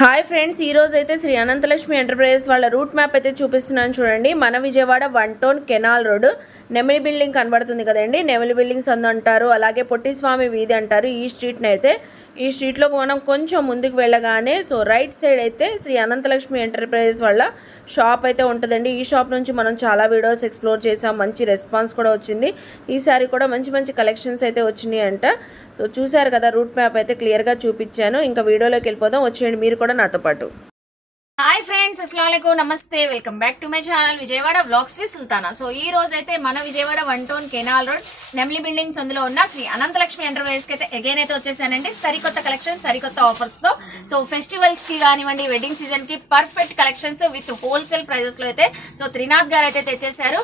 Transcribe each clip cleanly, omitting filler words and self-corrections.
Hi friends, ఈరోజు అయితే Shri Ananthalakshmi enterprises వాళ్ళ రూట్ మ్యాప్ అయితే చూపిస్తున్నాను చూడండి. మన Vijayawada 1 town canal road Nemili building కనబడుతుంది కదండి. నెమిలి బిల్డింగ్స్ అంటారు, అలాగే పొట్టిస్వామి వీధి అంటారు. ఈ స్ట్రీట్లో మనం కొంచెం ముందుకు వెళ్ళగానే రైట్ సైడ్ అయితే శ్రీ అనంతలక్ష్మి ఎంటర్ప్రైజెస్ వాళ్ళ షాప్ అయితే ఉంటుందండి. ఈ షాప్ నుంచి మనం చాలా వీడియోస్ ఎక్స్ప్లోర్ చేసాం, మంచి రెస్పాన్స్ కూడా వచ్చింది. ఈసారి కూడా మంచి మంచి కలెక్షన్స్ అయితే వచ్చినాయి అంట. చూసారు కదా, రూట్ మ్యాప్ అయితే క్లియర్గా చూపించాను. ఇంకా వీడియోలోకి వెళ్ళిపోదాం, వచ్చేయండి మీరు కూడా నాతో పాటు. హాయ్ ఫ్రెండ్స్, అస్సలాముఅలైకుం, నమస్తే, welcome back to my channel Vijayawada vlogs with Sultana. ఈ రోజు అయితే మన Vijayawada 1 town canal road Nemili buildings అందులో ఉన్న శ్రీ అనంతలక్ష్మి ఎంటర్ప్రైజెస్ కి అయితే అగైన్ అయితే వచ్చేసానండి. సరికొత్త కలెక్షన్, సరికొత్త ఆఫర్స్ తో ఫెస్టివల్స్ కి కానివ్వండి, వెడ్డింగ్ సీజన్ కి perfect collections with wholesale prices లో అయితే త్రినాథ్ గారు అయితే తెచ్చేసారు.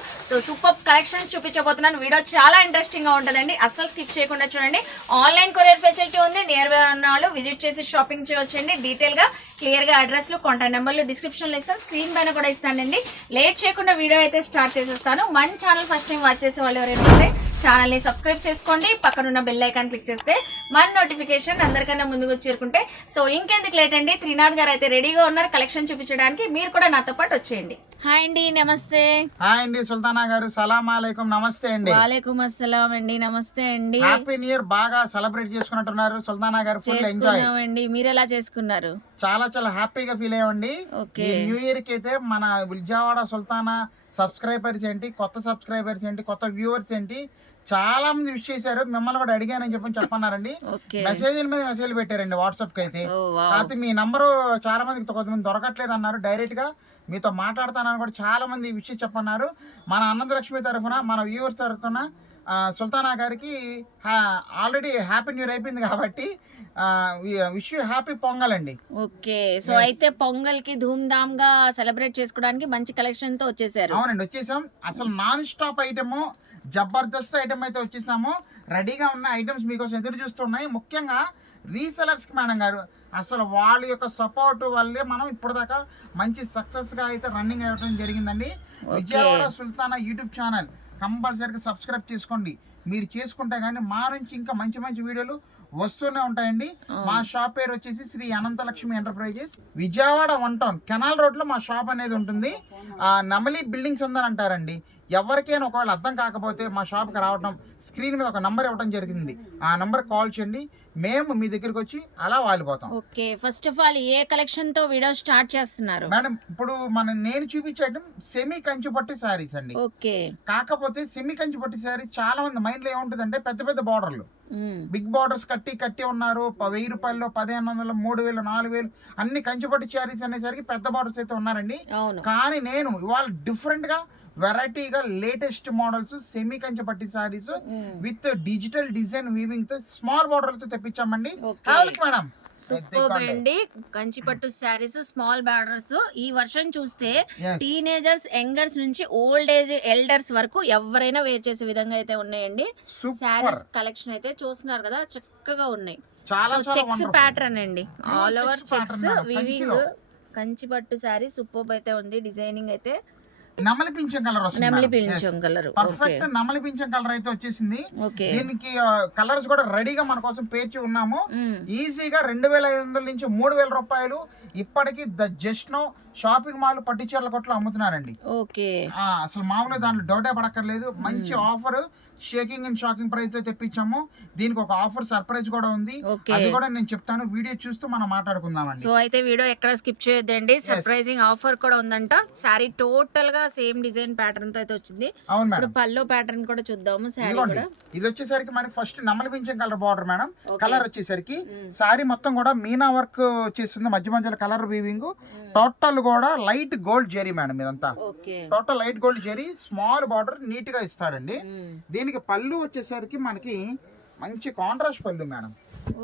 సూపర్ కలెక్షన్స్ చూపించబోతున్నాను. వీడియో చాలా ఇంట్రెస్టింగ్ గా ఉంటుందండి, అస్సలు స్కిప్ చేయకుండా చూడండి. ఆన్లైన్ కొరియర్ ఫెసిలిటీ ఉంది, నియర్ బై ఉన్న వాళ్ళు విజిట్ చేసి షాపింగ్ చేయవచ్చండి. డీటెయిల్ గా క్లియర్ గా అడ్రస్ లో కాంటాక్ట్ నెంబర్లు డిస్క్రిప్షన్ లో ఇస్తాను, స్క్రీన్ పైన కూడా ఇస్తానండి. లేట్ చేయకుండా వీడియో అయితే స్టార్ట్ చేసేస్తాను. మన ఛానల్ ఫస్ట్ టైం వాచ్ చేసే వాళ్ళు ఎవరైనా ఉంటే ఛానల్ ని సబ్స్క్రైబ్ చేసుకోండి, పక్కనున్న బెల్ ఐకాన్ క్లిక్ చేస్తే మన నోటిఫికేషన్ అందరికన్నా ముందుకు చేరుకుంటే. ఇంకెందుకు లేట్ అండి, త్రినాథ్ గారు అయితే రెడీగా ఉన్నారు కలెక్షన్ చూపించడానికి. మీరు కూడా నాతో పాటు వచ్చేయండి. హాయ్ అండి, నమస్తే. హాయ్ అండి సుల్తానా గారు, సలాం అలైకుం, నమస్తే అండి. వాలేకుం అస్సలాం అండి, నమస్తే అండి. హ్యాపీ న్యూ ఇయర్ బాగా సెలబ్రేట్ చేసుకున్నట్టున్నారు సుల్తానా గారు. Full enjoy. మీరు ఎలా చేసుకున్నారు? చాలా హ్యాపీగా ఫీల్ అయ్యండి. ఈ న్యూ ఇయర్ కి అయితే మన విజయవాడ సుల్తానా సబ్స్క్రైబర్స్ ఏంటి, కొత్త సబ్స్క్రైబర్స్ ఏంటి, కొత్త వ్యూవర్స్ ఏంటి, చాలా మంది విష్ చేశారు. మిమ్మల్ని కూడా అడిగానని చెప్పన్నారండి. మెసేజ్ల మీద మెసేజ్ పెట్టారండి వాట్సాప్ కి అయితే. కాకపోతే మీ నంబరు చాలా మందికి కొంతమంది దొరకట్లేదు అన్నారు. డైరెక్ట్ గా మీతో మాట్లాడతానని కూడా చాలా మంది విష్ చెప్పన్నారు. మన అనంతలక్ష్మి తరఫున, మన వ్యూవర్స్ తరఫున సుల్తానా గారికి ఆల్రెడీ హ్యాపీ న్యూ ఇయర్ అయిపోయింది కాబట్టి విష్ యూ హ్యాపీ పొంగల్ అండి. ఓకే, అయితే పొంగల్ కి ధూమ్ ధామ్ గా సెలబ్రేట్ చేసుకోవడానికి మంచి కలెక్షన్ తో వచ్చేసారు. అవునండి, వచ్చేసాం. అసలు non stop item, Jabardasth item అయితే వచ్చేసాము. రెడీగా ఉన్న ఐటమ్స్ మీకోసం ఎదురు చూస్తున్నాయి. ముఖ్యంగా రీసెలర్స్ కి మేడం గారు, అసలు వాళ్ళ యొక్క సపోర్ట్ వల్లే మనం ఇప్పటిదాకా మంచి సక్సెస్ గా అయితే రన్నింగ్ అవ్వడం జరిగిందండి. విజయవాడ సుల్తానా యూట్యూబ్ ఛానల్ కంపల్సరీగా సబ్స్క్రైబ్ చేసుకోండి. మీరు చేసుకుంటే కానీ మా నుంచి ఇంకా మంచి మంచి వీడియోలు వస్తూనే ఉంటాయండి. మా షాప్ పేరు వచ్చేసి Shri Ananthalakshmi enterprises, Vijayawada 1 town canal road లో మా షాప్ అనేది ఉంటుంది. నెమిలి బిల్డింగ్స్ ఉందని అంటారండి. ఎవరికైనా ఒకవేళ అర్థం కాకపోతే మా షాప్కి రావడం, స్క్రీన్ మీద ఒక నంబర్ ఇవ్వడం జరిగింది. ఆ నంబర్ కాల్ చేయండి, మేము మీ దగ్గరికి వచ్చి అలా వాలిపోతాం. ఓకే, ఫస్ట్ ఆఫ్ ఆల్ ఏ కలెక్షన్ తో వీడియో స్టార్ట్ చేస్తున్నారు మేడం? ఇప్పుడు నేను చూపించడం సెమీ కంచిపట్టు శారీస్ అండి. ఓకే, కాకపోతే సెమీ కంచిపట్టు శారీ చాలా మంది మైండ్ లో ఏముంటుందంటే పెద్ద పెద్ద బార్డర్లు, బిగ్ బార్డర్స్ కట్టి ఉన్నారు. 1000 రూపాయల్లో 1500, 3000, 4000 అన్ని కంచిపట్టు శారీస్ అనేసరికి పెద్ద బార్డర్స్ అయితే ఉన్నారండి. కానీ నేను ఇవాళ డిఫరెంట్ గా వెరైటీగా latest models semi Kanchipattu saris with digital design weaving తో స్మాల్ బార్డర్ తో తెప్పించామండి. మేడం సూపర్ అండి, కంచిపట్టు శారీస్ స్మాల్ బార్డర్స్. ఈ వర్షన్ చూస్తే టీనేజర్స్, యంగర్స్ నుంచి ఓల్డ్ ఏజ్ ఎల్డర్స్ వరకు ఎవరైనా వేర్ చేసే విధంగా అయితే ఉన్నాయండి. శారీస్ కలెక్షన్ అయితే చూస్తున్నారు కదా, చక్కగా ఉన్నాయి. చెక్స్ ప్యాటర్న్ అండి, ఆల్ ఓవర్ చెక్స్ వీవింగ్. కంచిపట్టు శారీ సూపర్ అయితే ఉంది. డిజైనింగ్ అయితే నమలి పింఛం కలర్ వస్తుంది, పర్ఫెక్ట్ నమలి పింఛం కలర్ అయితే వచ్చేసింది. దీనికి కలర్స్ కూడా రెడీగా మన కోసం పేర్చి ఉన్నాము. ఈజీగా 2500 నుంచి 3000 రూపాయలు ఇప్పటికి జస్ట్ నో షాపింగ్ మాల్ పట్టు చీరల కొట్లు అమ్ముతున్నారండి. అసలు మామూలుగా దాంట్లో డౌటే పడక్కర్లేదు. మంచి offer, shaking and shocking price తో తెప్పించాము. దీనికి ఒక ఆఫర్ సర్ప్రైజ్ కూడా ఉంది, అది కూడా నేను చెప్తాను. వీడియో చూస్తూ మనం మాట్లాడుకుందామండి. అయితే వీడియో ఎక్కడ స్కిప్ చేయొద్దండి, సర్ప్రైజింగ్ ఆఫర్ కూడా ఉందంట. సారీ టోటల్ గా సేమ్ డిజైన్ ప్యాటర్న్ తో అయితే వచ్చింది. అవును మేడం, పల్లో ప్యాటర్న్ కూడా చూద్దాము. ఇది వచ్చేసరికి మనకి ఫస్ట్ నమలి పింఛం కలర్ బార్డర్ మేడం. కలర్ వచ్చేసరికి సారీ మొత్తం కూడా మీనా వర్క్ వచ్చేస్తుంది, మధ్య మధ్యలో కలర్ వీవింగ్. టోటల్ కూడా లైట్ గోల్డ్ జెరీ మేడం, ఇదంతా total light gold zari. Small border neat గా ఇస్తాడండి. దీనికి పళ్ళు వచ్చేసరికి మనకి మంచి కాంట్రాస్ట్ పళ్ళు మేడం.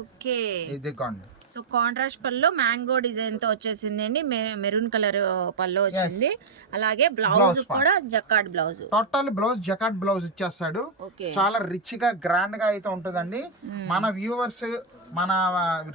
ఓకే, ఇదిగోండి. కాంట్రాస్ట్ పళ్ళు మ్యాంగో డిజైన్ తో వచ్చేసింది అండి. మెరూన్ కలర్ పళ్ళు వచ్చింది. అలాగే బ్లౌజ్ కూడా jacquard blouse, total blouse jacquard blouse ఇచ్చేస్తాడు. చాలా రిచ్ గా గ్రాండ్ గా అయితే ఉంటుందండి. మన వ్యూవర్స్, మన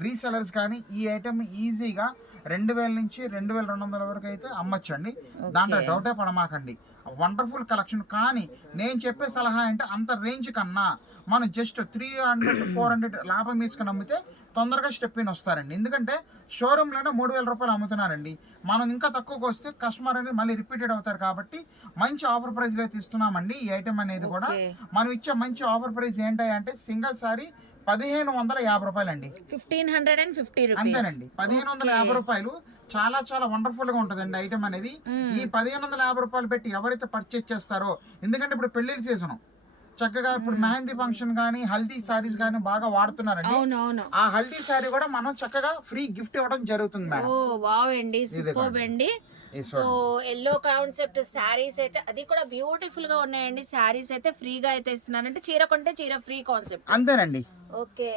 రీసెలర్స్ కానీ ఈ ఐటమ్ ఈజీగా 2000 నుంచి 2200 వరకు అయితే అమ్మచ్చండి. దాంట్లో డౌటే పడమాకండి. Wonderful collection. కానీ నేను చెప్పే సలహా అంటే అంత రేంజ్ కన్నా మనం జస్ట్ 300-400 లాభం వేసుకొని అమ్మితే తొందరగా స్టెప్ ఇన్ వస్తారండి. ఎందుకంటే షోరూంలోనే 3,000 రూపాయలు అమ్ముతున్నారండి. మనం ఇంకా తక్కువకి వస్తే కస్టమర్ అనేది మళ్ళీ రిపీటెడ్ అవుతారు. కాబట్టి మంచి ఆఫర్ ప్రైస్లో అయితే ఇస్తున్నామండి ఈ ఐటమ్ అనేది కూడా. మనం ఇచ్చే మంచి ఆఫర్ ప్రైస్ ఏంటంటే సింగిల్ సారీ 1,550 రూపాయలు అండి. 1550 రూపీస్ అంతేనండి, 1,550 రూపాయలు. చాలా చాలా వండర్ఫుల్ గా ఉంటదండి ఐటమ్ అనేది. ఈ 1,550 రూపాయలు పెట్టి ఎవరైతే పర్చేజ్ చేస్తారో, ఎందుకంటే ఇప్పుడు పెళ్లిళ్ళ సీజన్ చక్కగా ఇప్పుడు మెహందీ ఫంక్షన్ కానీ హల్దీ సారీస్ కానీ బాగా వాడుతున్నారండి. ఆ హల్దీ సారీ కూడా మనం చక్కగా ఫ్రీ గిఫ్ట్ ఇవ్వడం జరుగుతుంది మేడం. ఓ వావ్ అండి, సూపర్ అండి. సో ఎల్లో కాన్సెప్ట్ శారీస్ అయితే అది కూడా బ్యూటిఫుల్ గా ఉన్నాయండి. శారీస్ అయితే ఫ్రీగా అయితే ఇస్తున్నారు, అంటే చీర కొంటే చీర ఫ్రీ కాన్సెప్ట్. అంతేనండి. ఓకే,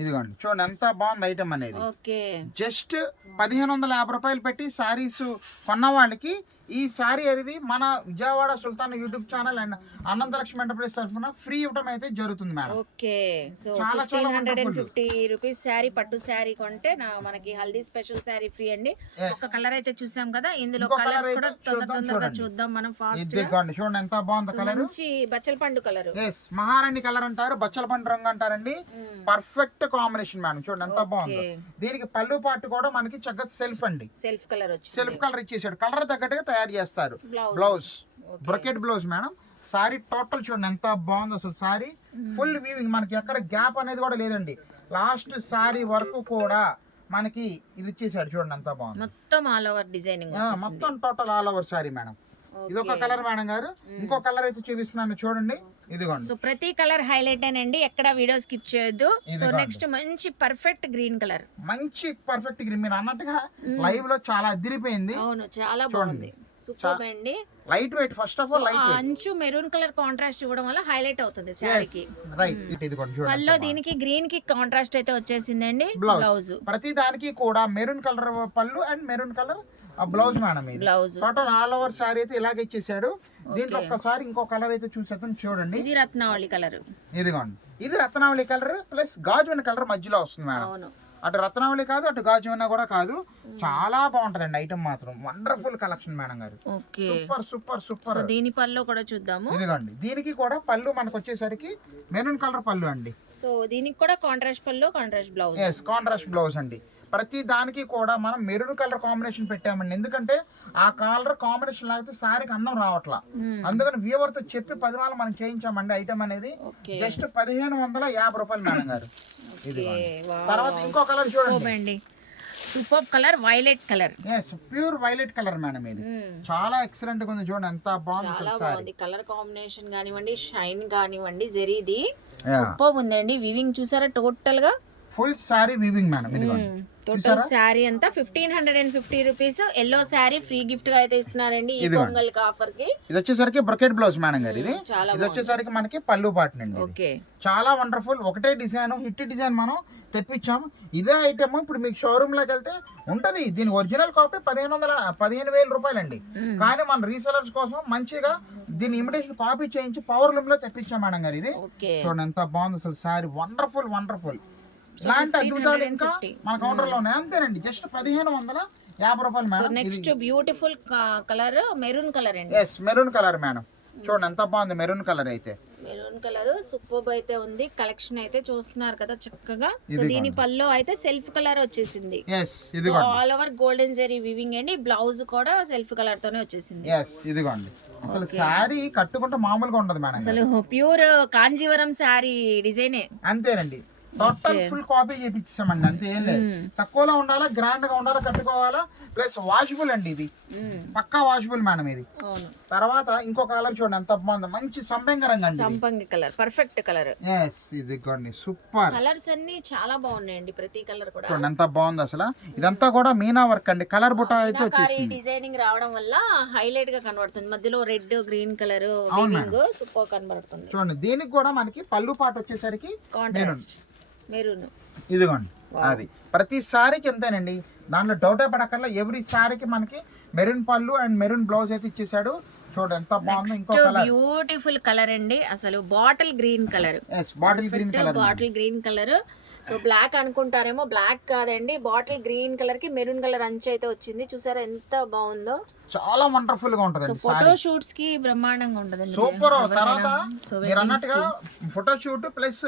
ఇదిగోండి చూడండి ఎంత బాగుంది ఐటమ్ అనేది. ఓకే, జస్ట్ 1,550 రూపాయలు పెట్టి శారీస్ కొన్న వాళ్ళకి ఈ శారీ అనేది మన Vijayawada Sultan YouTube channel and Ananthalakshmi enterprise తరఫున ఫ్రీ ఇవ్వడం అయితే జరుగుతుంది మేడం. ఓకే. సో చాలా చాలా 1550 రూపీస్ శారీ, పట్టు శారీ కొంటే మనకి హల్దీ స్పెషల్ శారీ ఫ్రీ అండి. ఒక కలర్ అయితే చూసాం కదా, ఇందులో కలర్స్ కూడా తొందరగా చూద్దాం మనం ఫాస్ట్. ఇదిగోండి చూడండి ఎంత బాగుంది కలర్. మంచి బచ్చల పండు కలర్. మహారాణి కలర్ అంటారు, బచ్చల పండు రంగు అంటారండి. Perfect combination madam. చూడండి ఎంత బాగుంది. దీనికి పళ్ళు పాటు కూడా మనకి చక్కగా సెల్ఫ్ అండి, సెల్ఫ్ కలర్ వచ్చి సెల్ఫ్ కలర్ ఇచ్చేసాడు. కలర్ తగ్గట్టుగా తయారు చేస్తారు. Blouse brocade blouse madam. Sorry total చూడండి ఎంత బాగుంది అసలు. సారీ ఫుల్ వీవింగ్, మనకి ఎక్కడ గ్యాప్ అనేది కూడా లేదండి. లాస్ట్ సారీ వరకు కూడా మనకి ఇది ఇచ్చేసాడు. చూడండి ఎంత బాగుంది. మొత్తం ఆల్ ఓవర్ డిజైనింగ్, మొత్తం total all over sorry madam. ఇది ఒక కలర్ మేడం గారు. ఇంకో కలర్ అయితే చూపిస్తున్నాను చూడండి. ఇదిగోండి. సో ప్రతి కలర్ హైలైట్ అండి, ఎక్కడ వీడియో స్కిప్ చేయొద్దు. సో నెక్స్ట్ మంచి పర్ఫెక్ట్ గ్రీన్ కలర్, మంచి పర్ఫెక్ట్ గ్రీన్. మీరు అన్నట్టుగా లైవ్ లో చాలా అదిరిపోయింది. అవును చాలా బాగుంది, సూపర్ అండి. Light weight, first of all light weight. అంచు మెరూన్ కలర్ కాంట్రాస్ట్ ఇవ్వడం వల్ల హైలైట్ అవుతుంది శారీకి. రైట్, ఇదిగోండి చూడండి. పల్లో దీనికి గ్రీన్ కి కాంట్రాస్ట్ అయితే వచ్చేసిందండి. బ్లౌజ్ ప్రతి దానికి కూడా మెరూన్ కలర్ పళ్ళు and maroon colour blouse madam. ఇది blouse total all over sari అయితే ఇలాగే ఇచ్చేసాడు. దీంట్లో ఒక్కసారి ఇంకో కలర్ అయితే చూసేద్దాం చూడండి. ఇది రత్నావళి కలర్. ఇదిగోండి, ఇది రత్నావళి కలర్ ప్లస్ గాజువన కలర్ మధ్యలో వస్తుంది మేడం. అవును, అటు రత్నావళి కాదు, అటు గాజువన కూడా కాదు. చాలా బాగుంటదండి ఐటమ్ మాత్రం. వండర్ఫుల్ కలెక్షన్ మేడం గారు. Okay, super super super. దీని పళ్ళు కూడా చూద్దాము. ఇదిగోండి, దీనికి కూడా పళ్ళు మనకు వచ్చేసరికి మెరూన్ కలర్ పళ్ళు అండి. సో దీనికి కూడా contrast pallu, contrast blouse. Yes, contrast blouse అండి. ప్రతి దానికి కూడా మనం మెరూన్ కలర్ కాంబినేషన్ పెట్టామండి. ఎందుకంటే ఆ కలర్ కాంబినేషన్ లేకపోతే సారీకి అందం రావట్లా. అందుకని వ్యూవర్ తో చెప్పి 10 రోజులు మనం చేయించామండి ఐటమ్ అనేది. జస్ట్ 1,550 రూపాయలు మేడం గారు. తర్వాత ఇంకో కలర్ చూడండి, super colour, violet colour. Yes, pure violet colour madam. ఇది చాలా ఎక్సలెంట్ గా ఉంది. చూడండి ఎంత బాగుంది. కలర్ కాంబినేషన్ కానివ్వండి, షైన్ కానివ్వండి, జరీది సూపర్ ఉందండి. వివింగ్ చూసారా టోటల్ గా. Full sorry weaving madam. ఇదిగోండి టోటల్ శారీ అంతా 1550 rupees. Yellow sari free gift గా అయితే ఇస్తున్నారండి ఈ పొంగల్ ఆఫర్ కి. ఇది వచ్చేసరికి బ్రొకెట్ బ్లౌజ్ మేడం గారు. ఇది వచ్చేసరికి మనకి పళ్ళు పాటన్ అండి. ఓకే, చాలా వండర్ఫుల్. ఒకటే డిజైన్, హిట్ డిజైన్ మనం తెప్పించాము. ఇదే ఐటమ్ ఇప్పుడు మీకు షోరూమ్ లోకి వెళ్తే ఉంటది. దీని ఒరిజినల్ కాపీ 15,000 రూపాయలు అండి. కానీ మన రీసెలర్స్ కోసం మంచిగా దీని ఇమిటేషన్ కాపీ చేయించి పవర్ లూమ్ లో తెప్పించాం మేడం గారు. ఇది చూడండి ఎంత బాగుంది అసలు సారీ. Wonderful wonderful. ఇలాంటి అద్భుతాలు ఇంకా మన కౌంటర్ లో ఉన్నాయి. అంతేనండి, జస్ట్ 1,550 రూపాయలు మేడం. Next beautiful colour maroon colour అండి. Yes, maroon colour madam. చూడండి ఎంత బాగుంది మెరూన్ కలర్ అయితే. మెరూన్ కలర్ సూపర్ అయితే ఉంది. కలెక్షన్ అయితే చూస్తున్నారు కదా చక్కగా. సో దీని పల్లో అయితే సెల్ఫ్ కలర్ వచ్చేసింది. All over golden zari weaving అండి. బ్లౌజ్ కూడా సెల్ఫ్ కలర్ తోనే వచ్చేసింది. ఇదిగోండి అసలు సారీ కట్టుకుంటే మామూలుగా ఉండదు మేడం. అసలు ప్యూర్ కాంజీవరం సారీ డిజైనే. అంతేనండి, టోటల్ ఫుల్ కాపీ చేపించామండి. అంతే, ఏం లేదు. తక్కువలో ఉండాలా, గ్రాండ్ గా ఉండాలా, కట్టుకోవాలా. ప్లస్ వాషబుల్ అండి. ఇది పక్కా వాషబుల్ మేడం. ఇది తర్వాత ఇంకో కలర్ చూడండి ఎంత బాగుంది. మంచి సంపంగి రంగు అండి. సంపంగి కలర్, పర్ఫెక్ట్ కలర్. ఇది సూపర్. కలర్స్ అన్ని చాలా బాగున్నాయండి, ప్రతి కలర్ కూడా చూడండి ఎంత బాగుంది అసలు. ఇదంతా కూడా మీనా వర్క్ అండి. కలర్ బుట్ట అయితే వచ్చేసింది. డిజైనింగ్ రావడం వల్ల హైలైట్ గా కనబడుతుంది. మధ్యలో రెడ్ గ్రీన్ కలర్ సూపర్ కనబడుతుంది. చూడండి, దీనికి కూడా మనకి పళ్ళు పాట వచ్చేసరికి కాంట్రాస్ట్ మెరూన్. ఇదిగోండి, అది ప్రతి సారీకి ఎంతేనండి, దాంట్లో డౌటే పడకల్లా. ఎవ్రీ సారీకి మనకి మెరూన్ పళ్ళు అండ్ మెరూన్ బ్లౌజ్ అయితే ఇచ్చేసాడు. చూడండి ఎంత బాగుంది. ఇంకో కలర్ బ్యూటిఫుల్ కలర్ అండి, అసలు bottle green colour. Bottle green colour, bottle green colour. So black అనుకుంటారేమో, బ్లాక్ కాదండి, బాటిల్ గ్రీన్ కలర్ కి మెరూన్ కలర్ అంచు అయితే వచ్చింది. చూసారా ఎంత బాగుందో. చాలా వండర్ఫుల్ గా సో ఉంటదండి ఫోటో షూట్స్ కి బ్రహ్మాండంగా ఉంటదండి. సూపర్. తర్వాత మీరు అన్నట్టుగా ఫోటో షూట్ ప్లస్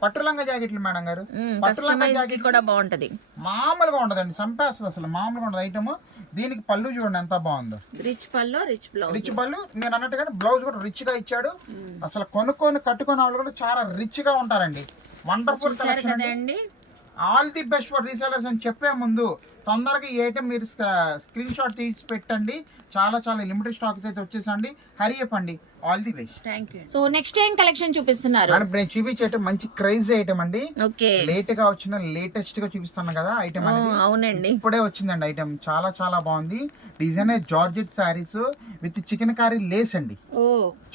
పట్టు లంగా జాకెట్లు మేడం గారు, పట్టు లంగా జాకెట్ కూడా బాగుంటది. మామూలుగా ఉండదండి, చంపేస్తుంది అసలు, మామూలుగా ఉండదు ఐటమ్. దీనికి పళ్ళు చూడండి ఎంత బాగుందో, రిచ్ పళ్ళు, రిచ్ బ్లౌజ్. రిచ్ పళ్ళు. మీరు అన్నట్టుగా బ్లౌజ్ కూడా రిచ్ గా ఇచ్చాడు. అసలు కొనుక్కొని కట్టుకునే వాళ్ళు కూడా చాలా రిచ్ గా ఉంటారండి. వండర్ఫుల్ కలెక్షన్ కదండి. All the best for resellers అని చెప్పే ముందు తొందరగా ఈ ఐటమ్ మీరు స్క్రీన్ షాట్ తీసి పెట్టండి. చాలా చాలా లిమిటెడ్ స్టాక్ అయితే వచ్చేసండి. హరి చెప్పండి. All the best. Thank you. So next ఏం కలెక్షన్ చూపిస్తున్నారు? మేడం నేను చూపించే మంచి క్రేజీ ఐటమ్ అండి. ఓకే, లేట్ గా వచ్చిన లేటెస్ట్ గా చూపిస్తాను కదా ఐటమ్ అనేది. అవునండి, ఇప్పుడే వచ్చిందండి ఐటమ్. చాలా చాలా బాగుంది. Designer georgette saris with chikankari lace అండి. ఓ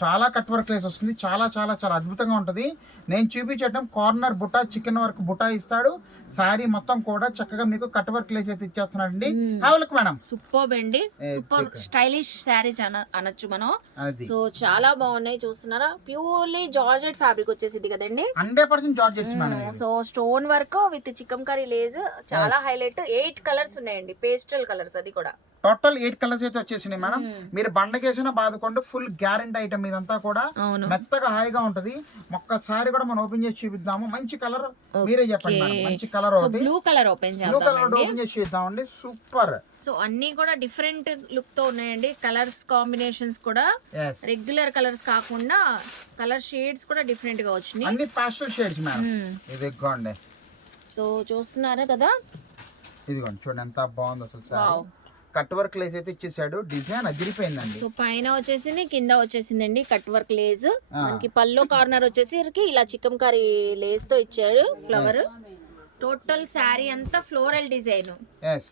చాలా కట్ వర్క్ లేస్ వస్తుంది. చాలా చాలా చాలా అద్భుతంగా ఉంటది. నేను చూపించడం కార్నర్ బుటా చికెన్ వర్క్ బుటా ఇస్తాడు. శారీ మొత్తం కూడా చక్కగా మీకు కట్ వర్క్ లేస్ అయితే ఇచ్చేస్తున్నాడండి. హావలకు మేడం సూపర్ అండి, సూపర్ స్టైలిష్ శారీస్ అనొచ్చు మనం. అది సో చాలా బాగున్నాయి, చూస్తున్నారా? ప్యూర్లీ జార్జెట్ ఫ్యాబ్రిక్ వచ్చేసింది కదండి. 100% georgettes madam. So stone work with chikankari lace చాలా హైలైట్. 8 కలర్స్ ఉన్నాయండి, పేస్టల్ కలర్స్. అది కూడా టోటల్ 8 కలర్స్ అయితే వచ్చేసినాయి మేడం. మీరు బండకేసిన బాదుకోండి. ఫుల్ గ్యారెంటీ ఐటమ్ ఇదంతా కూడా. మెత్తగా హాయిగా ఉంటది. ఒక్కసారి కూడా మనం ఓపెన్ చేసి చూపిద్దాము. మంచి కలర్ మీరే చెప్పండి మేడం. మంచి కలర్ ఒకటి blue colour open blue colour open చేసి చూద్దామండి. సూపర్. సో అన్ని కూడా డిఫరెంట్ లుక్ తో ఉన్నాయండి. కలర్స్ కాంబినేషన్స్ కూడా రెగ్యులర్ కలర్స్ కాకుండా కలర్ షేడ్స్ కూడా డిఫరెంట్ గా వచ్చినాయి. అన్ని పాస్టల్ షేడ్స్ మేడం. ఇదిగోండి. సో చూస్తున్నారా కదా, ఇదిగోండి చూడండి ఎంత బాగుంది అసలు. సారీ కట్ వర్క్ లేస్ అయితే ఇచ్చేసాడు. డిజైన్ అదిరిపోయిందండి. సో పైన వచ్చేసింది, కింద వచ్చేసిందండి కట్ వర్క్ లేస్. మనకి పల్లో కార్నర్ వచ్చేసరికి ఇలా చికన్ కర్రీ లేస్ తో ఇచ్చాడు ఫ్లవర్. టోటల్ శారీ అంతా ఫ్లోరల్ డిజైన్.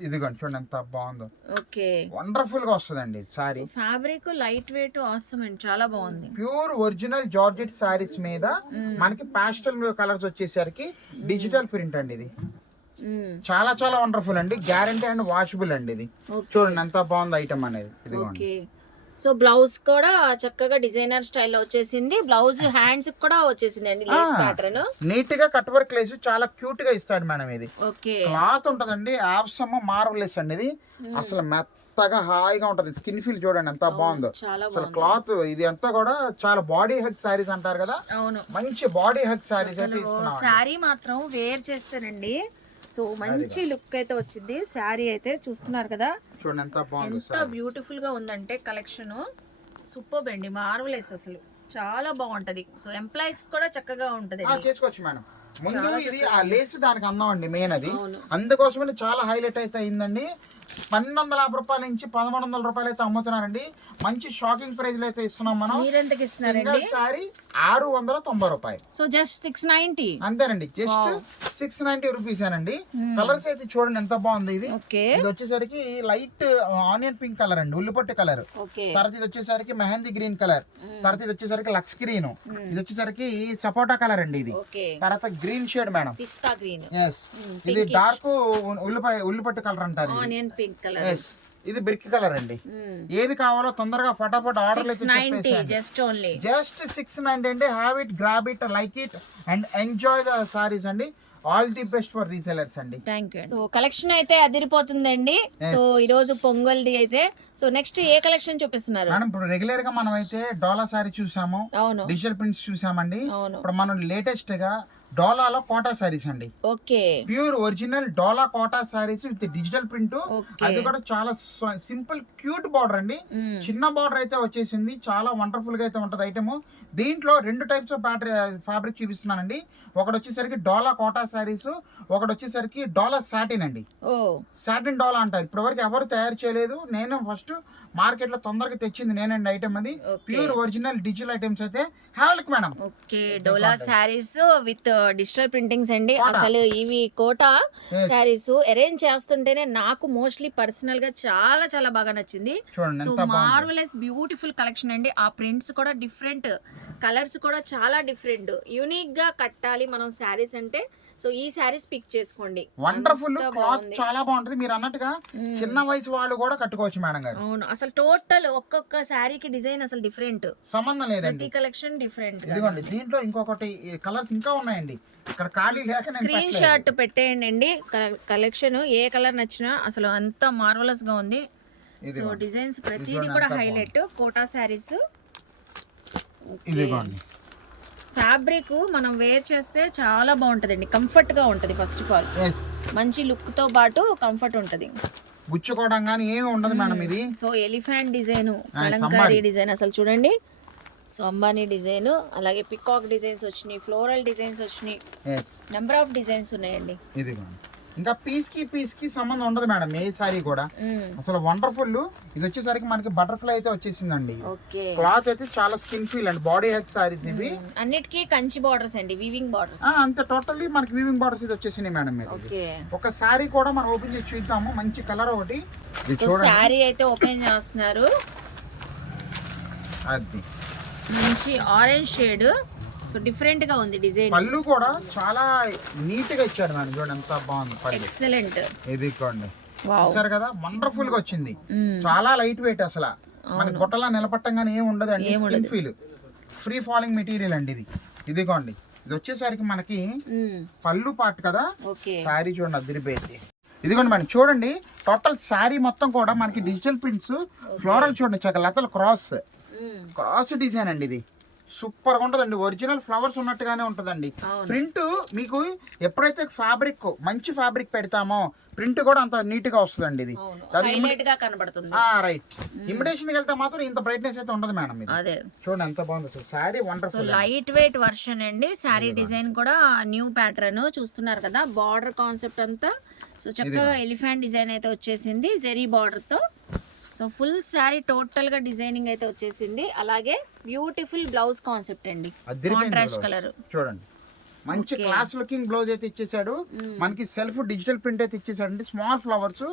ఇదిగోండి చూడండి ఎంత బాగుందో. ఓకే, వండర్ఫుల్ గా వస్తుందండి sorry. Fabric light weight awesome అండి, చాలా బాగుంది. ప్యూర్ ఒరిజినల్ జార్జెట్ సారీస్ మీద మనకి పాస్టల్ కలర్స్ వచ్చేసరికి డిజిటల్ ప్రింట్ అండి. ఇది చాలా చాలా వండర్ఫుల్ అండి. గ్యారంటీ అండ్ వాషబుల్ అండి. ఇది చూడండి ఎంత బాగుంది ఐటమ్ అనేది. ఇదిగోండి. సో బ్లౌజ్ కూడా చక్కగా డిజైనర్ స్టైల్లో వచ్చేసింది. బ్లౌజ్ హ్యాండ్స్ కూడా వచ్చేసింది అండి లేస్ ప్యాటర్న్. నీట్ గా కట్ వర్క్ లేసి చాలా క్యూట్ గా ఇస్తాడు మేడం. ఇది ఓకే, క్లాత్ ఉంటదండి. ఆప్సమ్ మార్వెలెస్ అండి. ఇది అసలు మెత్తగా హాయిగా ఉంటది. స్కిన్ ఫీల్ చూడండి ఎంత బాగుందో అసలు. క్లాత్ ఇది అంతా కూడా చాలా బాడీ హగ్ సారీస్ అంటారు కదా. అవును, మంచి బాడీ హగ్ సారీస్ అయితే ఇస్తున్నాం. శారీ మాత్రం వేర్ చేస్తారండి. సో మంచి లుక్ అయితే వచ్చింది శారీ అయితే. చూస్తున్నారు కదా చూడండి ఎంత బాగుంది. ఎంత బ్యూటిఫుల్ గా ఉందంటే కలెక్షన్. సూపర్ అండి, మార్వెలెస్ అసలు. చాలా బాగుంటది. సో ఎంప్లాయీస్ కూడా చక్కగా ఉంటది. చేసుకోవచ్చు మేడం. ముందు ఇది ఆ లేస్ దానికి అందం అండి మెయిన్. అది అందుకోసమే చాలా హైలైట్ అయితే అయిందండి. 1250 రూపాయల నుంచి 1100 రూపాయలు అయితే అమ్ముతున్నారండి. మంచి షాకింగ్ ప్రైస్ అయితే ఇస్తున్నాం మనం. మీరెంతకి ఇస్తున్నారండి? సారీ 690 రూపాయలు. సో జస్ట్ 690 అంతేనండి. జస్ట్ 690 రూపీస్ ఏనండి. కలర్స్ అయితే చూడండి ఎంత బాగుంది. ఇది ఇది వచ్చేసరికి లైట్ ఆనియన్ పింక్ కలర్ అండి, ఉల్లిపొట్టు కలర్. తర్వాత ఇది వచ్చేసరికి మెహందీ గ్రీన్ కలర్. తర్వాత ఇది వచ్చేసరికి లక్స్ గ్రీన్. ఇది వచ్చేసరికి సపోటా కలర్ అండి. ఇది తర్వాత గ్రీన్ షేడ్ మేడం. పిస్తా గ్రీన్. ఇది డార్క్ ఉల్లిపొట్టు కలర్ అంటారు. Onion pink colour. ఇది బ్రిక్ కలర్ అండి. ఏది కావాలో తొందరగా ఫటాఫట్ ఆర్డర్ జస్ట్ 690 అండి. Have it, grab it, like it and enjoy the saris అండి. All the best for resellers అండి. థాంక్యూ. సో కలెక్షన్ అయితే అదిరిపోతుందండి. సో ఈ రోజు పొంగల్ది అయితే. సో నెక్స్ట్ ఏ కలెక్షన్ చూపిస్తున్నారు మేడం? ఇప్పుడు రెగ్యులర్ గా మనం అయితే డోలా సారీ చూసాము, అవును, డిజిటల్ ప్రింట్స్ చూసామండి. అవును, ఇప్పుడు మనం లేటెస్ట్ గా డోలాలో కోటా సారీస్ అండి. Okay, pure original Dola Kota saris with digital print. అది కూడా చాలా సింపుల్ క్యూట్ బార్డర్ అండి. చిన్న బార్డర్ అయితే వచ్చేసింది. చాలా వండర్ఫుల్ గా అయితే ఉంటది ఐటమ్. దీంట్లో 2 టైప్స్ ఆఫ్ ఫ్యాబ్రిక్ చూపిస్తున్నానండి. ఒకటి వచ్చేసరికి డోలా కోటా సారీస్, ఒకటి వచ్చేసరికి డోలా సాటిన్ అండి. సాటిన్ డోలా అంటారు. ఇప్పటి వరకు ఎవరు తయారు చేయలేదు. నేను ఫస్ట్ మార్కెట్ లో తొందరగా తెచ్చింది నేనండి ఐటమ్. అది ప్యూర్ ఒరిజినల్ డిజిటల్ ఐటమ్స్ అయితే హ్యావెల్క్ మేడం. ఓకే, డోలా సారీస్ విత్ డిజిటల్ ప్రింటింగ్స్ అండి. అసలు ఇవి కోటా శారీస్ అరేంజ్ చేస్తుంటేనే నాకు మోస్ట్లీ పర్సనల్ గా చాలా చాలా బాగా నచ్చింది. సో మార్వెలస్ బ్యూటిఫుల్ కలెక్షన్ అండి. ఆ ప్రింట్స్ కూడా డిఫరెంట్, కలర్స్ కూడా చాలా డిఫరెంట్. యూనిక్ గా కట్టాలి మనం శారీస్ అంటే సో ఈ శారీస్ పిక్ చేసుకోండి. వండర్ఫుల్ క్లాత్ చాలా బాగుంటది. మీరు అన్నట్టుగా చిన్న వయసు వాళ్ళు కూడా కట్టుకోవచ్చు మేడం గారు. అవును, అసలు టోటల్ ఒక్కొక్క శారీకి డిజైన్ అసలు డిఫరెంట్, సంబంధం లేదండి. ప్రతి కలెక్షన్ డిఫరెంట్. ఇదిగోండి దీంట్లో ఇంకొకటి కలర్స్ ఇంకా ఉన్నాయండి. ఇక్కడ ఖాళీ లేక నేను స్క్రీన్ షాట్ పెట్టేయండి కలెక్షన్, ఏ కలర్ నచ్చినా అసలు అంత మార్వలస్ గా ఉంది. సో డిజైన్స్ ప్రతిదీ కూడా హైలైట్. కోటా శారీస్. ఇదిగోండి ఫ్యాబ్రిక్ మనం వేర్ చేస్తే చాలా బాగుంటదండి, కంఫర్ట్ గా ఉంటది. ఫస్ట్ ఆఫ్ ఆల్ మంచి లుక్ తో పాటు కంఫర్ట్ ఉంటది. గుచ్చుకోవడం కానీ ఏమి ఉండదు మేడం ఇది. So elephant design, Kalamkari design అసలు చూడండి. సో అంబానీ డిజైన్, అలాగే పికాక్ డిజైన్స్ వచ్చినాయి, ఫ్లోరల్ డిజైన్స్ వచ్చినాయి, నెంబర్ ఆఫ్ డిజైన్స్ ఉన్నాయండి. ఇదిగోండి ఇంకా పీస్ కి సంబంధం ఉండదు మేడం ఏ సారీ కూడా. అసలు వండర్ఫుల్. ఇది వచ్చేసరికి మనకి బటర్ఫ్లై అయితే వచ్చేసిందండి. క్లాత్ అయితే చాలా స్కిన్ ఫీల్ అండి. బాడీ హెచ్ సారీస్ ఇవి. అన్నిటికీ కంచి బార్డర్స్ అండి, వీవింగ్ బార్డర్స్. అంతే టోటల్లీ మనకి వీవింగ్ బార్డర్స్ ఇది వచ్చేసింది మేడం. ఒక సారీ కూడా మనం ఓపెన్ చేసి చూద్దాము. మంచి కలర్ ఒకటి. సారీ అయితే ఓపెన్ చేస్తున్నారు. అది మంచి ఆరెంజ్ షేడ్. సో డిఫరెంట్ గా ఉంది డిజైన్. పళ్ళు కూడా చాలా నీట్ గా ఇచ్చాడు మేడం. చూడండి ఎంత బాగుంది పళ్ళు. ఎక్సలెంట్. ఇది చూసారు కదా వండర్ఫుల్ గా వచ్చింది. చాలా లైట్ వెయిట్. అసలు మన గుట్టలా నిలబట్టంగానే ఏమి ఉండదు అండి. Skin feel free falling material అండి ఇది. ఇదిగోండి ఇది వచ్చేసరికి మనకి పళ్ళు పార్ట్ కదా. శారీ చూడండి అదిరిపోయింది. ఇదిగోండి మేడం చూడండి టోటల్ శారీ మొత్తం కూడా మనకి డిజిటల్ ప్రింట్స్, ఫ్లోరల్ చూడండి చక్క లతలు క్రాస్ డిజైన్ అండి. ఇది సూపర్ గా ఉంటదండి. ఒరిజినల్ ఫ్లవర్స్ ఉన్నట్టుగానే ఉంటదండి. ప్రింట్ మీకు ఎప్పుడైతే ఫ్యాబ్రిక్ మంచి ఫ్యాబ్రిక్ పెడతామో ప్రింట్ కూడా అంత నీట్ గా వస్తుందండి. ఇది రైట్. ఇమిటేషన్ వెళ్తే మాత్రం ఇంత బ్రైట్నెస్ అయితే ఉండదు మేడం. ఇది చూడండి ఎంత బాగుంది sari. Wonderful light weight version అండి. శారీ డిజైన్ కూడా న్యూ ప్యాటర్న్ చూస్తున్నారు కదా. బార్డర్ కాన్సెప్ట్ అంతా సో చక్కగా ఎలిఫెంట్ డిజైన్ అయితే వచ్చేసింది జెరీ బార్డర్ తో. సో ఫుల్ శారీ టోటల్ గా డిజైనింగ్ అయితే వచ్చేసింది. అలాగే బ్యూటిఫుల్ బ్లౌజ్ కాన్సెప్ట్ అండి, కాంట్రాస్ట్ కలర్ చూడండి. మంచి క్లాస్ లుకింగ్ బ్లౌజ్ అయితే ఇచ్చేసాడు. మనకి సెల్ఫ్ డిజిటల్ ప్రింట్ అయితే ఇచ్చేసాడు అండి. స్మాల్ ఫ్లవర్స్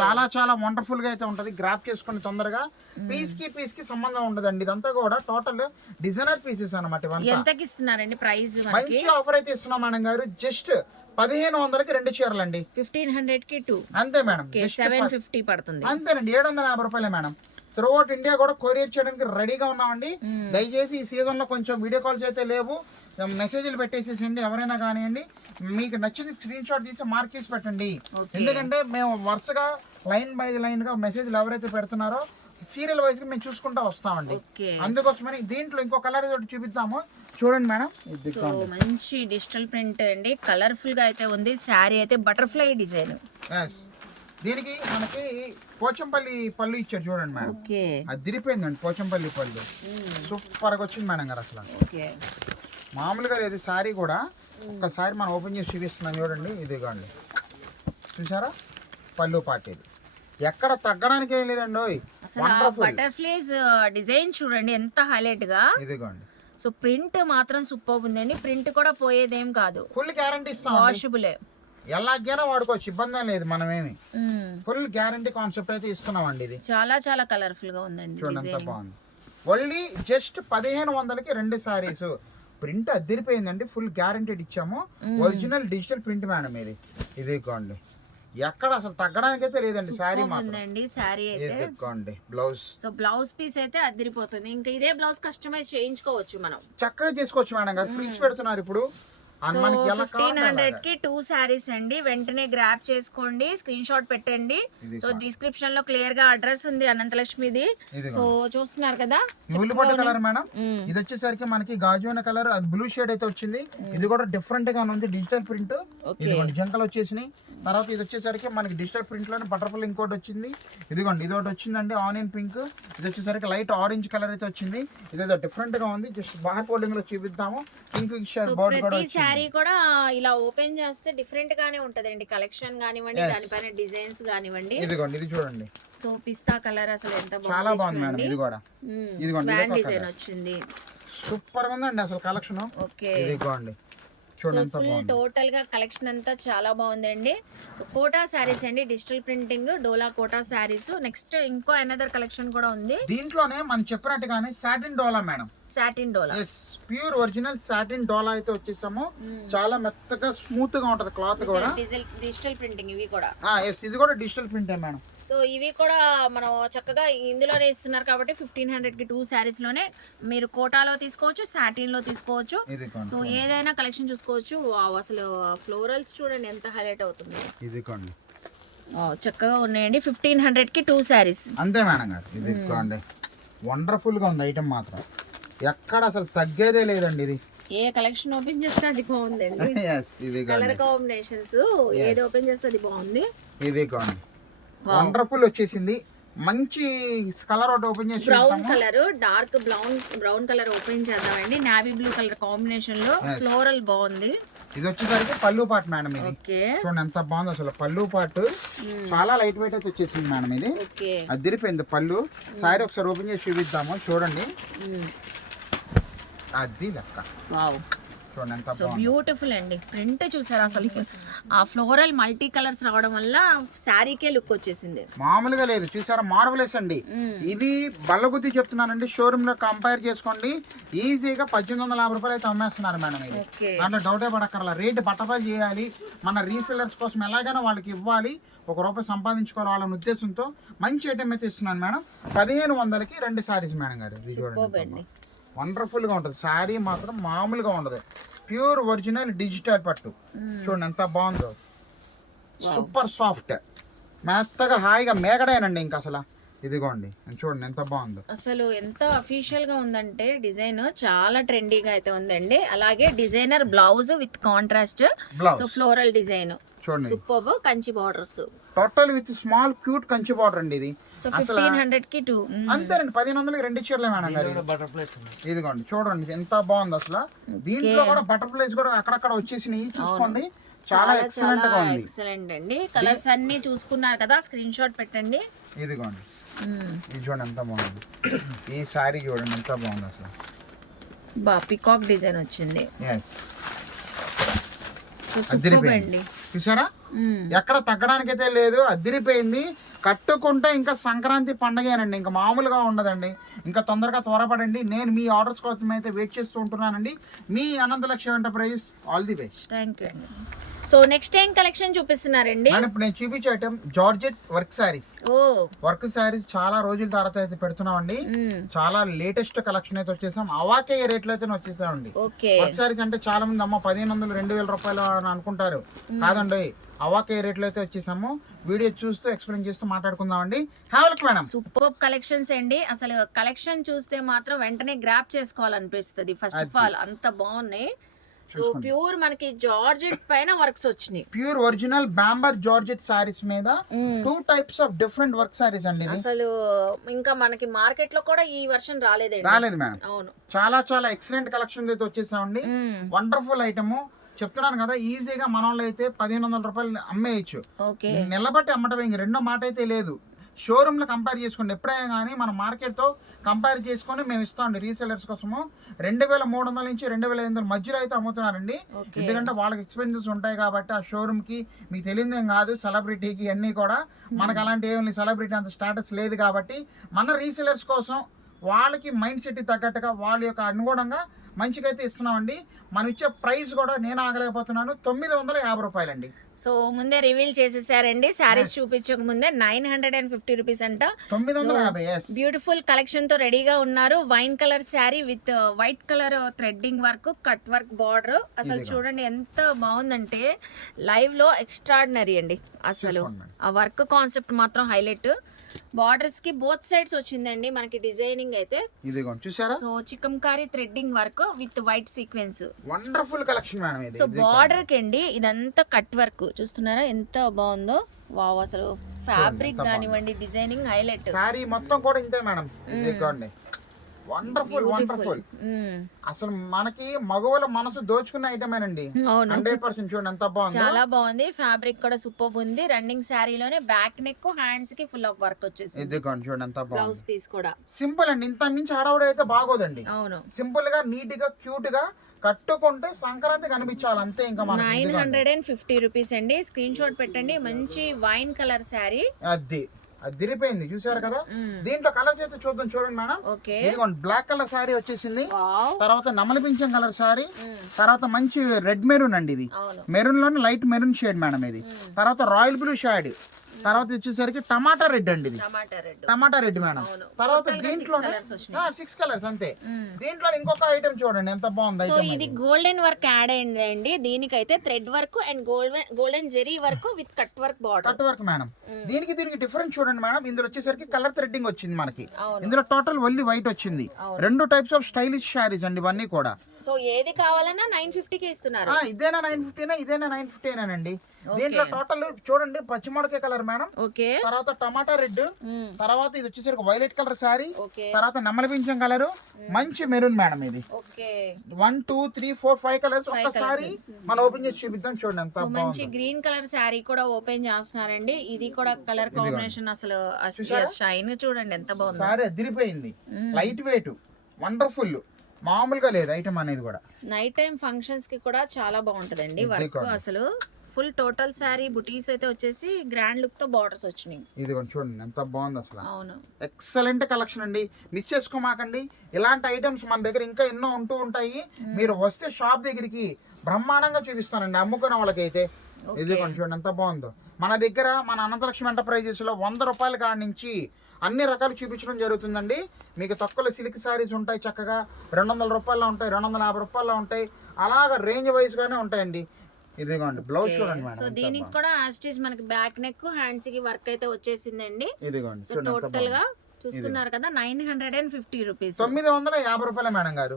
చాలా చాలా వండర్ఫుల్ గా అయితే ఉంటది. గ్రాప్ చేసుకుని తొందరగా పీస్ కి సంబంధం ఉండదండి. ఇదంతా కూడా టోటల్ డిజైనర్ పీసెస్ అనమాట. ఎంతకి ఇస్తున్నారండి ప్రైస్? మంచి ఆఫర్ అయితే ఇస్తున్నాం మేడం గారు. జస్ట్ 1500కి 2 చీరలండి. 1500కి 2 అంతే మేడం. 750 పడుతుంది. అంతేనండి 750 రూపాయలే మేడం. త్రూఅవుట్ ఇండియా కూడా కొరియర్ చేయడానికి రెడీగా ఉన్నామండి. దయచేసి ఈ సీజన్ లో కొంచెం వీడియో కాల్స్ అయితే లేవు, మెసేజ్లు పెట్టేసేసండి. ఎవరైనా కానివ్వండి మీకు నచ్చింది స్క్రీన్ షాట్ తీసి మార్క్ చేసి పెట్టండి. ఎందుకంటే మేము వరుసగా లైన్ బై లైన్ గా మెసేజ్లు ఎవరైతే పెడుతున్నారో సీరియల్ వైజ్ గా మేము చూసుకుంటా వస్తామండి. అందుకోసమని దీంట్లో ఇంకో కలర్ చూపిద్దాము. చూడండి మేడం మంచి డిజిటల్ ప్రింట్ అండి, కలర్ఫుల్ గా అయితే ఉంది. శారీ అయితే బటర్ఫ్లై డిజైన్. దీనికి మనకి పోచంపల్లి పళ్ళు ఇచ్చారు చూడండి మేడం. అది తిరిగిపోయిందండి పోచంపల్లి పళ్ళు. సూపర్ గా వచ్చింది మేడం గారు. అసలు మామూలుగా లేదు శారీ కూడా. ఒకసారి మనం ఓపెన్ చేసి చూపిస్తున్నాం చూడండి. ఇదిగోండి చూసారా పళ్ళు పార్ట్. ఇది ఎక్కడ తగ్గడానికి ఏం లేదండి. బటర్ఫ్లైస్ డిజైన్ చూడండి ఎంత హైలైట్ గా. ఇదిగోండి సో ప్రింట్ మాత్రం సూపర్ ఉందండి. ప్రింట్ కూడా పోయేదేం కాదు, ఫుల్ గ్యారంటీ ఇస్తాం. వాషబుల్ ఎలాగైనా వాడుకోవచ్చు, ఇబ్బంది లేదు. మనమేమి ఫుల్ గ్యారంటీ కాన్సెప్ట్ అయితే ఇస్తున్నాం అండి. ఇది చాలా చాలా కలర్ఫుల్ గా ఉందండి. చూడండి ఎంత బాగుంది. ఓన్లీ జస్ట్ 1500కి 2 సారీస్. ప్రింట్ అదిరిపోయిందండి. ఫుల్ గ్యారంటీడ్ ఇచ్చాము. ఒరిజినల్ డిజిటల్ ప్రింట్ మేడం ఇది. ఇదిగోండి ఎక్కడ అసలు తగ్గడానికి అయితే లేదండి. శారీ శారీ అయితే బ్లౌజ్. సో బ్లౌజ్ పీస్ అయితే అదిరిపోతుంది. ఇంకా ఇదే బ్లౌజ్ కస్టమైజ్ చేయించుకోవచ్చు, మనం చక్కగా చేసుకోవచ్చు మేడం గారు. ఫ్రిల్స్ పెడుతున్నారు ఇప్పుడు. 1500కి 2 శారీస్ అండి. వెంటనే గ్రాప్ చేసుకోండి, స్క్రీన్ షాట్ పెట్టండి. సో డిస్క్రిప్షన్ లో క్లియర్ గా అడ్రస్ ఉంది అనంతలక్ష్మిది. సో చూస్తున్నారు కదా ఉల్లిపొట్టు కలర్ మేడం. ఇది వచ్చేసరికి మనకి గాజువన కలర్, అది బ్లూ షేడ్ అయితే వచ్చింది. ఇది కూడా డిఫరెంట్ గా ఉంది. Digital print. ఇదిగోండి జంకలు వచ్చేసినాయి. తర్వాత ఇది వచ్చేసరికి మనకి డిజిటల్ ప్రింట్ లోనే బటర్ఫ్లై ఇంకోటి వచ్చింది. ఇదిగోండి ఇది ఒకటి వచ్చిందండి ఆనియన్ పింక్. ఇది వచ్చేసరికి లైట్ ఆరెంజ్ కలర్ అయితే వచ్చింది. ఇదేదో డిఫరెంట్ గా ఉంది. జస్ట్ బార్ ఫోల్డింగ్ లో చూపిద్దాము. పింక్ ఫిషర్ బోర్డ్ కూడా శారీ కూడా ఇలా ఓపెన్ చేస్తే డిఫరెంట్ గానే ఉంటదండి. కలెక్షన్ కానివ్వండి, దానిపైన డిజైన్స్ కానివ్వండి. ఇదిగోండి ఇది చూడండి. సో పిస్తా కలర్ అసలు ఎంత బాగుంది. చాలా బాగుంది మేడం. ఇది కూడా ఇదిగోండి డిజైన్ వచ్చింది. సూపర్ గా ఉందండి అసలు కలెక్షన్. ఇదిగోండి చూడండి ఎంత ఫుల్ బాగుంది. టోటల్ గా కలెక్షన్ అంతా చాలా బాగుందండి. సో కోటా శారీస్ అండి, డిజిటల్ ప్రింటింగ్ డోలా కోటా శారీస్. నెక్స్ట్ ఇంకో అనదర్ కలెక్షన్ కూడా ఉంది, దీంట్లోనే మనం చెప్పినట్టుగానే సాటిన్ డోలా మేడం. సాటిన్ డోలా. ఎస్, ప్యూర్ ఒరిజినల్ సాటిన్ డోలా అయితే వచ్చేసాము. చాలా మెత్తగా స్మూత్ గా ఉంటది క్లాత్ కూడా. డిజిటల్ ప్రింటింగ్ ఇవి కూడా. ఎస్, ఇది కూడా డిజిటల్ ప్రింటే మేడం. సో ఇవి కూడా మనం చక్కగా ఇందులోనే ఇస్తున్నారు కాబట్టి 1500 కి 2 శారీస్ లోనే మీరు కోటాలో తీసుకోవచ్చు, సాటిన్ లో తీసుకోవచ్చు. ఇది సో ఏదైనా కలెక్షన్ చూసుకోవచ్చు. వావ్, అసలు ఫ్లోరల్స్ చూడండి ఎంత హైలైట్ అవుతుంది. ఇది కొండి చక్కగా ఉన్నాయండి. 1500 కి 2 శారీస్. అంతే మేడం గారు. ఇది కొండి వండర్ఫుల్ గా ఉంది ఐటమ్ మాత్రం. ఎక్కడ అసలు తగ్గేదే లేదండి. ఇది ఏ కలెక్షన్ ఓపెన్ చేస్తే అది బాగుందండి. ఇది కలర్ కాంబినేషన్స్ ఏది ఓపెన్ చేస్తే అది బాగుంది. ఇది కొండి వండర్ఫుల్ వచ్చేసింది. మంచి కలర్ ఒకటి ఓపెన్ చేసి brown colour, dark brown colour open చేద్దామండి. నావీ బ్లూ కలర్ కాంబినేషన్ లో ఫ్లోరల్ బాగుంది. ఇది వచ్చేసరికి పళ్ళు పాటు మేడం. ఇది ఓకే, చూడండి ఎంత బాగుంది అసలు. పళ్ళు పాటు చాలా లైట్ వెయిట్ అయితే వచ్చేసింది మేడం. ఇది అదిరిపోయింది పళ్ళు. సారీ ఒకసారి ఓపెన్ చేసి చూపిద్దాము. చూడండి అది లెక్క. చూడండి ఎంత సో బ్యూటిఫుల్ అండి. ప్రింట్ చూసారా అసలు, ఆ ఫ్లోరల్ మల్టీ కలర్స్ రావడం వల్ల శారీకే లుక్ వచ్చేసింది. మామూలుగా లేదు చూసారా, మార్వలెస్ అండి. ఇది బల్లగుద్ది చెప్తున్నానండి. షోరూమ్ లో కంపేర్ చేసుకోండి, ఈజీగా 1850 రూపాయలు అయితే అమ్మేస్తున్నారు మేడం. ఇది దాంట్లో డౌటే పడక్కర్లా. రేట్ బట్టపై చేయాలి, మన రీసెల్లర్స్ కోసం ఎలాగైనా వాళ్ళకి ఇవ్వాలి, ₹1 సంపాదించుకోవాలి వాళ్ళని ఉద్దేశంతో మంచి ఐటమ్ అయితే ఇస్తున్నాను మేడం. 1500కి 2 సారీస్ మేడం గారు. ఇది చూడండి వండర్ఫుల్ గా ఉంటుంది. శారీ మాత్రం మామూలుగా ఉండదు. ప్యూర్ ఒరిజినల్ డిజిటల్ పట్టు. చూడండి ఎంత బాగుందో, సూపర్ సాఫ్ట్, మెత్తగా హాయిగా మేకడేనండి ఇంకా అసలు. ఇదిగోండి చూడండి ఎంత బాగుందో. అసలు ఎంత అఫీషియల్ గా ఉందంటే డిజైన్ చాలా ట్రెండీగా అయితే ఉందండి. అలాగే designer blouse with contrast, so floral design చూడండి super. Kanchi borders total with small cute Kanchi border అండి. ఇది సో 1500 కి 2 అంతేనండి. 1500కి 2 చీరలే మేడం గారు. ఇదిగోండి చూడండి ఎంత బాగుంది అసలు. దీంట్లో కూడా బటర్ఫ్లైస్ కూడా అక్కడక్కడ వచ్చేసినాయి చూసుకోండి. చాలా ఎక్సలెంట్ గా ఉంది. ఎక్సలెంట్ అండి. కలర్స్ అన్ని చూసుకున్నారు కదా, స్క్రీన్ షాట్ పెట్టండి. ఇదిగోండి ఇది చూడండి ఎంత బాగుంది. ఈ సారీ చూడండి ఎంత బాగుంది అసలు. పికాక్ డిజైన్ వచ్చింది. అదిరిపోయింది చూసారా, ఎక్కడ తగ్గడానికైతే లేదు. అదిరిపోయింది. కట్టుకుంటే ఇంకా సంక్రాంతి పండగేనండి, ఇంకా మామూలుగా ఉండదండి. ఇంకా తొందరగా త్వరపడండి. నేను మీ ఆర్డర్స్ కోసం అయితే వెయిట్ చేస్తూ ఉంటున్నానండి. మీ Ananthalakshmi enterprises. All the best. Thank you అండి. సో నెక్స్ట్ టైం కలెక్షన్ చూపిస్తున్నారండి. ఇప్పుడు నేను చూపించే ఐటమ్ జార్జెట్ వర్క్ సారీస్. ఓ వర్క్ సారీస్ చాలా రోజుల తర్వాత అయితే పెడుతున్నామండి. చాలా లేటెస్ట్ కలెక్షన్ అయితే వచ్చేసాం. అవాకే రేట్లు అయితే వచ్చేసామండి. వర్క్ సారీస్ అంటే చాలా మంది అమ్మ 1500 2000 రూపాయలు అని అనుకుంటారు. కాదండి, అవాకే రేట్లు అయితే వచ్చేసాము. వీడియో చూస్తూ ఎక్స్ప్లెయిన్ చేస్తూ మాట్లాడుకుందామండి. హ్యావ్ మేడం సూపర్ కలెక్షన్స్ అండి. అసలు కలెక్షన్ చూస్తే మాత్రం వెంటనే గ్రాప్ చేసుకోవాలనిపిస్తుంది. ఫస్ట్ ఆఫ్ ఆల్ అంత బాగున్నాయి. సో ప్యూర్ మనకి జార్జెట్ పైన వర్క్స్ వచ్చినాయి. Pure original bomber georgette saris మీద 2 types of different work saris అండి. అసలు ఇంకా మనకి మార్కెట్ లో కూడా ఈ వర్షన్ రాలేదు మేడం. అవును, చాలా చాలా ఎక్సలెంట్ కలెక్షన్ అయితే వచ్చేసామండి. వండర్ఫుల్ ఐటమ్ చెప్తున్నాను కదా, ఈజీగా మన వాళ్ళు అయితే 1500 రూపాయలు అమ్మేయచ్చు. నిలబట్టి అమ్మటం ఇంక రెండో మాట అయితే లేదు. షోరూమ్ లో కంపేర్ చేసుకోండి. ఎప్పుడైనా కానీ మన మార్కెట్ తో కంపేర్ చేసుకొని మేము ఇస్తామండి రీసెలర్స్ కోసము. 2300 నుంచి 2500 మధ్యలో అయితే అమ్ముతున్నారండి. ఎందుకంటే వాళ్ళకి ఎక్స్పెన్సెస్ ఉంటాయి కాబట్టి ఆ షోరూమ్ కి. మీకు తెలియదేం కాదు, సెలబ్రిటీకి అన్ని కూడా. మనకు అలాంటి ఏమి సెలబ్రిటీ అంత స్టాటస్ లేదు కాబట్టి మన రీసెలర్స్ కోసం వాళ్ళకి మైండ్ సెట్ తగ్గట్టుగా వాళ్ళ యొక్క అనుగుణంగా మంచిగా అయితే ఇస్తున్నామండి. మనం ఇచ్చే ప్రైస్ కూడా నేను ఆగలేకపోతున్నాను, 950 రూపాయలండి. సో ముందే రివీల్ చేసేసారండి. శారీస్ చూపించక ముందే 950 రూపీస్ అంట. 950. బ్యూటిఫుల్ కలెక్షన్ తో రెడీగా ఉన్నారు. Wine colour sari with white colour threading work, cut work border. అసలు చూడండి ఎంత బాగుందంటే లైవ్ లో ఎక్స్ట్రాడినరీ అండి. అసలు ఆ వర్క్ కాన్సెప్ట్ మాత్రం హైలైట్. బార్డర్స్ కి బోత్ సైడ్స్ వచ్చిందండి మనకి డిజైనింగ్ అయితే. ఇదిగోండి చూసారా, so chikankari threading work with white sequence. Wonderful collection madam ఇది. సో బార్డర్ కి అండి ఇదంతా కట్ వర్క్ చూస్తున్నారా ఎంత బాగుందో. వావ్, అసలు ఫ్యాబ్రిక్ కానివ్వండి, డిజైనింగ్ హైలైట్. సారీ మొత్తం కూడా ఇంతే మేడం. ఇదిగోండి వండర్ఫుల్ వండర్ఫుల్. అసలు మనకి మగవాళ్ళ మనసు దోచుకున్న ఐటమేనండి. 100% చూడండి ఎంత బాగుంది. చాలా బాగుంది. ఫ్యాబ్రిక్ కూడా సూపర్ ఉంది. రన్నింగ్ శారీలోనే బ్యాక్ నెక్ హ్యాండ్స్ కి ఫుల్ ఆఫ్ వర్క్ వచ్చేసి. ఇదిగోండి చూడండి ఎంత బాగుంది. బ్లౌజ్ పీస్ కూడా సింపుల్ అండి. ఇంత మించి హడావుడి అయితే బాగోదండి. అవును. సింపుల్ గా నీట్ గా క్యూట్ గా కట్టుకుంటే సంక్రాంతి కనిపించాలి అంతే. ఇంకా 950 రూపీస్ అండి. స్క్రీన్ షాట్ పెట్టండి. మంచి వైన్ కలర్ శారీ. అది దిరిపోయింది చూసారు కదా. దీంట్లో కలర్స్ అయితే చూద్దాం. చూడండి మేడం, ఇదిగోండి బ్లాక్ కలర్ శారీ వచ్చేసింది. తర్వాత నమలి పింఛం కలర్ శారీ. తర్వాత మంచి రెడ్ మెరూన్ అండి. ఇది మెరూన్ లోనే లైట్ మెరూన్ షేడ్ మేడం ఇది. తర్వాత రాయల్ బ్లూ షేడ్. తర్వాత వచ్చేసరికి టమాటా రెడ్ అండి. ఇది టమాటా రెడ్ మేడం. తర్వాత దీంట్లో 6 కలర్స్ అంతే. దీంట్లో ఇంకొక ఐటమ్ చూడండి ఎంత బాగుంది. సో ఇది గోల్డెన్ వర్క్ యాడ్ అయిందండి. దీనికైతే thread work and golden zari work with cut work border. Cut work madam. దీనికి డిఫరెన్స్ చూడండి మేడం. ఇందులో వచ్చేసరికి కలర్ థ్రెడ్డింగ్ వచ్చింది మనకి. ఇందులో టోటల్ ఓన్లీ వైట్ వచ్చింది. 2 టైప్స్ ఆఫ్ స్టైలిష్ శారీస్ అండి ఇవన్నీ కూడా. సో ఏది కావాలన్నా 950 కి ఇస్తున్నారు. ఇదేనా 950 ఇదేనా 950 అండి. దీంట్లో టోటల్ చూడండి పచ్చిమిరపకాయ కలర్ మేడం. తర్వాత టమాటా రెడ్. తర్వాత ఇది వచ్చేసరికి వైలెట్ కలర్ శారీ. తర్వాత నమ్మల పింఛం కలర్, మంచి మెరూన్ మేడం. ఇది 1 2 3 4 5 కలర్స్ ఒక్కసారి మనం ఓపెన్ చేసి చూపిద్దాం. చూడండి ఎంత బాగుంది. మంచి గ్రీన్ కలర్ శారీ కూడా ఓపెన్ చేస్తున్నారండి. ఇది కూడా కలర్ కాంబినేషన్ అసలు షైన్ చూడండి ఎంత బాగుంది. సారీ అదిరిపోయింది. Light weight wonderful. మామూలుగా లేదు ఐటమ్ అనేది కూడా. నైట్ టైం ఫంక్షన్స్ కి కూడా చాలా బాగుంటదండి వర్క్. అసలు ఫుల్ టోటల్ శారీ బుటీస్ అయితే వచ్చేసి గ్రాండ్ లుక్ తో బార్డర్స్ వచ్చినాయి. ఇది చూడండి ఎంత బాగుంది అసలు. అవును, ఎక్సలెంట్ కలెక్షన్ అండి. మిస్ చేసుకోమాకండి. ఇలాంటి ఐటమ్స్ మన దగ్గర ఇంకా ఎన్నో ఉంటూ ఉంటాయి. మీరు వస్తే షాప్ దగ్గరికి బ్రహ్మాండంగా చూపిస్తానండి అమ్ముకునే వాళ్ళకైతే. ఇది చూడండి ఎంత బాగుందో. మన దగ్గర మన అనంతలక్ష్మి ఎంటర్ప్రైజెస్ లో 100 రూపాయల కాడ నుంచి అన్ని రకాలు చూపించడం జరుగుతుందండి. మీకు తక్కువలో సిల్క్ శారీస్ ఉంటాయి, చక్కగా 200 రూపాయల్లో ఉంటాయి, 250 రూపాయల్లో ఉంటాయి. అలాగా రేంజ్ వైజ్ గానే ఉంటాయండి. ఇదిగోండి బ్లౌజ్ చూడండి మేడం. సో దీనికి కూడా యాస్టీజ్ మనకి బ్యాక్ నెక్ హ్యాండ్స్ కి వర్క్ అయితే వచ్చేసిందండి. ఇదిగోండి సో టోటల్ గా చూస్తున్నారు కదా 950 రూపీస్. 950 రూపాయలే మేడం గారు.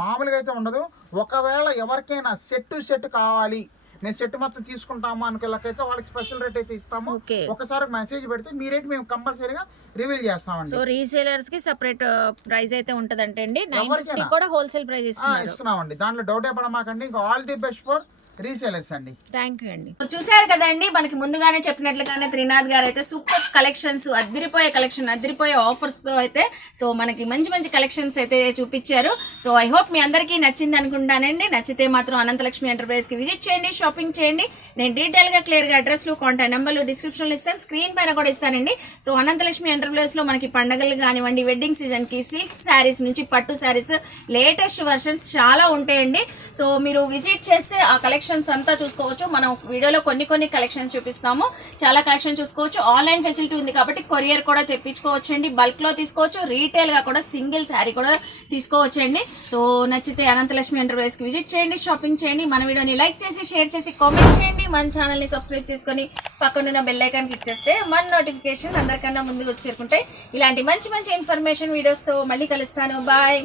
మామూలుగా అయితే ఉండదు. ఒకవేళ ఎవరికైనా సెట్ కావాలి, మేము సెట్ మొత్తం తీసుకుంటాము అనుకోలేకైతే వాళ్ళకి స్పెషల్ రేట్ అయితే ఇస్తాము. ఒకసారి మెసేజ్ పెడితే మీ రేట్ మేము కంపల్సరీగా రివీల్ చేస్తామండి. సో రీసేలర్స్ కి సెపరేట్ ప్రైస్ అయితే ఉంటదంటే అండి. 950 కూడా హోల్సేల్ ప్రైస్ ఇస్తున్నామండి. దాంట్లో డౌటే పడమాకండి. ఇంకా all the best for resellers అండి. థ్యాంక్ యూ అండి. చూసారు కదండి, మనకి ముందుగానే చెప్పినట్లుగానే త్రినాథ్ గారు అయితే సూపర్ కలెక్షన్స్, అదిరిపోయే కలెక్షన్, అదిరిపోయే ఆఫర్స్ తో అయితే సో మనకి మంచి మంచి కలెక్షన్స్ అయితే చూపించారు. సో ఐ హోప్ మీ అందరికీ నచ్చింది అనుకుంటానండి. నచ్చితే మాత్రం అనంతలక్ష్మి ఎంటర్ప్రైజ్ కి విజిట్ చేయండి, షాపింగ్ చేయండి. నేను డీటెయిల్ గా క్లియర్ గా అడ్రస్ లు, కాంటాక్ట్ నెంబర్లు డిస్క్రిప్షన్ లో ఇస్తాను, స్క్రీన్ పైన కూడా ఇస్తానండి. సో అనంతలక్ష్మి ఎంటర్ప్రైజ్ లో మనకి పండుగలు కానివ్వండి, వెడ్డింగ్ సీజన్ కి సిల్క్ శారీస్ నుంచి పట్టు శారీస్, లేటెస్ట్ వర్షన్స్ చాలా ఉంటాయండి. సో మీరు విజిట్ చేస్తే ఆ కలెక్షన్ అంతా చూసుకోవచ్చు. మనం వీడియోలో కొన్ని కలెక్షన్స్ చూపిస్తాము, చాలా కలెక్షన్ చూసుకోవచ్చు. ఆన్లైన్ ఫెసిలిటీ ఉంది కాబట్టి కొరియర్ కూడా తెప్పించుకోవచ్చు అండి. బల్క్ లో తీసుకోవచ్చు, రీటైల్ గా కూడా సింగిల్ శారీ కూడా తీసుకోవచ్చు అండి. సో నచ్చితే అనంతలక్ష్మి ఎంటర్ప్రైజ్ కి విజిట్ చేయండి, షాపింగ్ చేయండి. మన వీడియోని లైక్ చేసి, షేర్ చేసి, కామెంట్ చేయండి. మన ఛానల్ ని సబ్స్క్రైబ్ చేసుకుని పక్కనున్న బెల్ ఐకాన్ క్లిక్ చేస్తే మన నోటిఫికేషన్ అందరికన్నా ముందుకు వచ్చేరుకుంటాయి. ఇలాంటి మంచి మంచి ఇన్ఫర్మేషన్ వీడియోస్ తో మళ్ళీ కలుస్తాను. బాయ్.